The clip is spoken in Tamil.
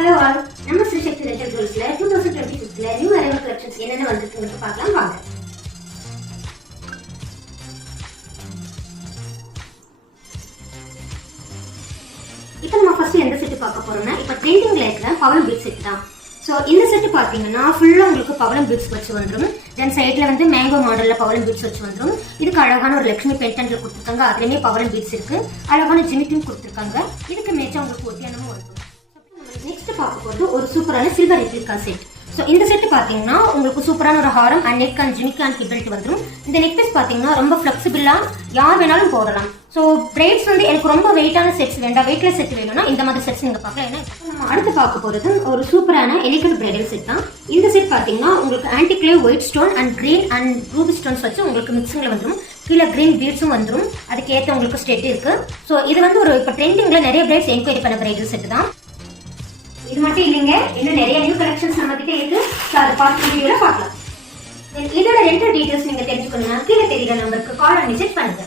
ஹலோ ஆல், நம்ம ஸ்ரீ சக்தி ரெண்டல் ஜுவல்ஸ்ல 2026ல நியூ அரைவல் கலெக்ஷன்ஸ் என்னென்ன வந்திருக்குன்னு பார்க்கலாம் வாங்க. இப்போ நம்ம ஃபர்ஸ்ட் எந்த செட் பார்க்க போறோம்னா இப்போ ட்ரெண்டிங்ல இருக்கிற பவளம் பீட் செட் தான். ஸோ இந்த செட் பார்த்தீங்கன்னா ஃபுல்லாக உங்களுக்கு பவளம் பீட்ஸ் வச்சு வந்துடும். தென் சைடில் வந்து மேங்கோ மாடலில் பவளம் பீட்ஸ் வச்சு வந்துடும். இதுக்கு அழகான ஒரு லட்சுமி பென்டன்ட்ல கொடுத்துருக்காங்க. அதுலேயுமே பவளம் பீட்ஸ் இருக்கு. அழகான ஜிமிட்டும் கொடுத்துருக்காங்க. இதுக்கு மேட்சா உங்களுக்கு ஒட்டியானமும் வந்துடும். நெக்ஸ்ட் பார்க்க போகிறது ஒரு சூப்பரான சில்வர் ரெப்ளிகா செட். ஸோ இந்த செட் பார்த்தீங்கன்னா உங்களுக்கு சூப்பரான ஒரு ஹாரம் அண்ட் நெக் அண்ட் ஜிமிக்கி அண்ட் பெல்ட் வந்துடும். இந்த நெக் பீஸ் பார்த்தீங்கன்னா ரொம்ப ஃப்ளெக்சிபிளாக யார் வேணாலும் போடலாம். ஸோ பிரைட்ஸ் வந்து எனக்கு ரொம்ப வெயிட்டான செட்ஸ் வேண்டாம், வெயிட்லெஸ் செட் வேணும்னா இந்த மாதிரி செட்ஸ் நீங்கள் பார்க்கலாம். ஏன்னா நம்ம அடுத்து பார்க்க போகிறது ஒரு சூப்பரான எலிகன்ட் பிரைடல் செட் தான். இந்த செட் பார்த்தீங்கன்னா உங்களுக்கு ஆன்டிக்ளேவ் white stone and green and ruby stones வச்சு உங்களுக்கு மிக்சிங்கில் வந்துடும். கீழே கிரீன் பீட்ஸும் வந்துடும். அதுக்கேற்ற உங்களுக்கு ஸ்டெட் இருக்கு. ஸோ இது வந்து ஒரு இப்போ ட்ரெண்டிங்கில் நிறைய பிரைட்ஸ் என்கொயரி பண்ண பிரைடல் செட் தான். இது மட்டும் இல்லைங்க, இன்னும் நிறைய நியூ கலெக்ஷன்ஸ் நம்ம கிட்ட இருக்கு. அதை பார்த்து வீடியோல பார்க்கலாம். இதோட ரெண்டல் டீடைல்ஸ் நீங்க தெரிஞ்சுக்கணும்னா கீழே தெரியுற நம்பருக்கு கால் அண்ட் மெசேஜ் பண்ணுங்க.